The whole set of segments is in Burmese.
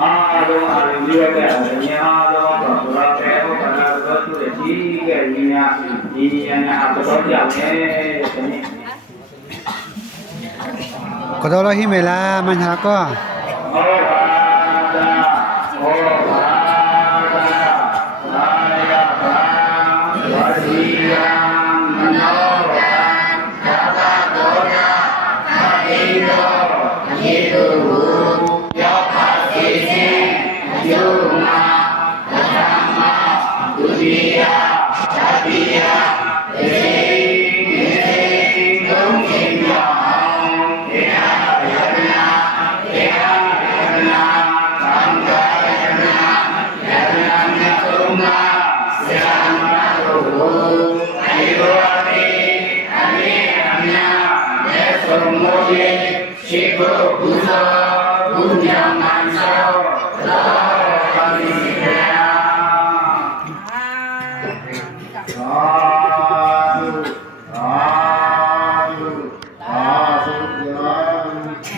အားလုံးအားလုံးဒီရတဲ့အမြင်အားလုံးတော့ဘုရားတဲ့ဟောတာတော့သူ့ရဲ့ကြီးကညီညာအတော်ကြောင့်နဲ့ဒီနေ့ကတော့ဟိမေလာမညာကောဟောပါတာဟောပါတာသာယပါဝတိယံမနောရံသာသတောယသတိတောယေတုရောက်ပါစေခြင်းယုံနာပထမဒုတိယတတိယရှိဖို့ဘုရားဘုရားမှန်သောတော်ပါလိမ့်မယ်သာဓုသာဓုသာဓု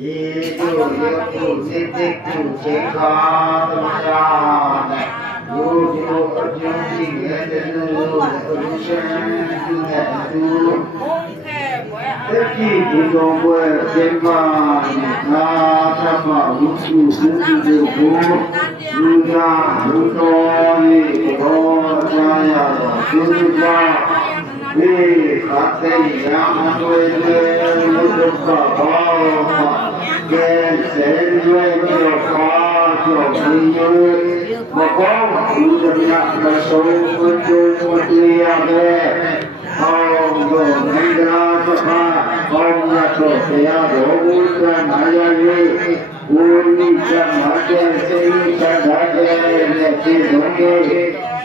ယေတုယေတုစေတေတုစေခာသမယာနဲ့ဘုရားအကျဉ်းရှိတဲ့လူအလူရှင်သူနဲ့အတူတတိဒီတော်ဘွယ်စေမာနာသမဝုစုစုစုဘုလူသာလူတော်ဤဘောဇာယတော်သူသာဝိခတ်တေယံအဝေလေလူဒုက္ခဘောကဲစေရွေမြေကာကျော်ပြီးမကောင်းလူသမီးမဆုံးဝိတုဝတိယပဲဟောတော်မင်္ဂလာသဘာကောင်းရသောဆရာတော်ဘုရားနာယယေဝိနိစ္စမတေစေသဒ္ဒါတေနဲ့ပြည့်စုံတဲ့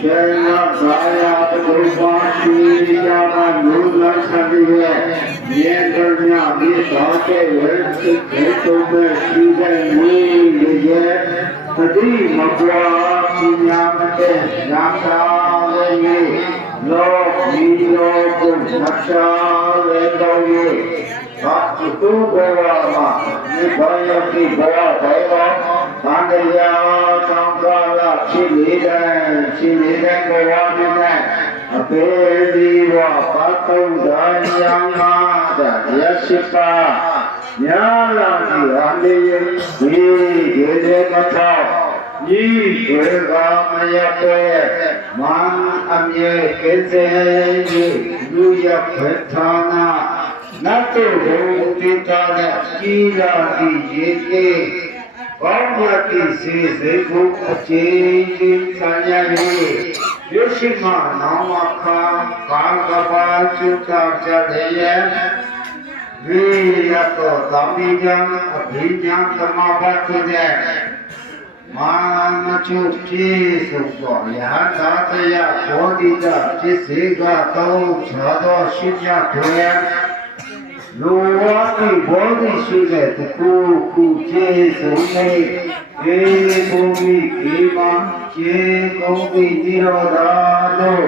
ကျေနာသာယဘုရားရှိရာမနုလသတိရဲ့မြေတော်မြတ်ဒီတော်တဲ့ဝိသိတေတုမဲ့ရှိတဲ့ဝိရဲ့ပတိမကွာပညာမတဲ့နာသာရဲ့လောကီလောကုနတ်သာရေတော်ရဲ့ဘာတုဘောမှာဒီဘာယတိဘောဘေဘောသံဃာသံဃာလာရှိနေတဲ့ဘဝနဲ့အပေဒီဝပတ်တုဒ္ဒယံမာတယရှိပါညာလာဒီအမေယဒီဒေမထောဤဝေကမယပေမံအမြေကေစေလူယဖေထာနာနတ်တုဘုံတိတာနဲ့ဤရာဒီရေကေဘောင်းမြတ်တိစေစေကိုအချင်းချင်းဆံရ၍ယုရှိမနောင်မခာဘာကဘာကျုကကြတဲ့ရဲ့ဝိရတောသံမိဉံအဘိဉံသမဘတ်တဲ့မာမချုပ်ပြေဆုံးသောယဟသာတယဘောဓိတဖြစ်စေကတော့ခြားသောရှိမြတ်တွေလူဝါဒီဘောဓိရှိတဲ့တကူခုကျေဆုံးနေေဘုံမိခေမကျေကုံတိတိရောသာတို့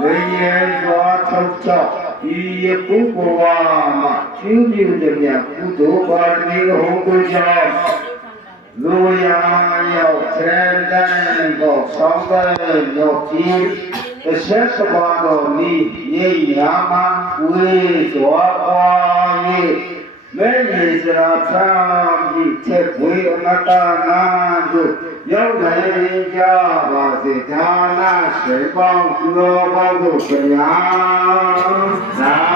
ဝိယေစွာထုတ်ကြောင့်ဤယပုဂ္ဂဝါမှာကျင်းပြတဲ့မြတ်ကုသိုလ်ပါရမီဟောကိုကြောင့်လူရာရောက်တဲ့တန်ကိုဆောင်းတဲ့ရောက်ပြီးအဆက်စပါတော်ဤညရာမှာဝေစွာပါ၏မဲရီစရာသံဤချက်ဝေအမတနာတို့ရောက်နိုင်ကြပါစေဒါနရှိပေါင်းသူတော်ကောင်းတို့ဗျာသာ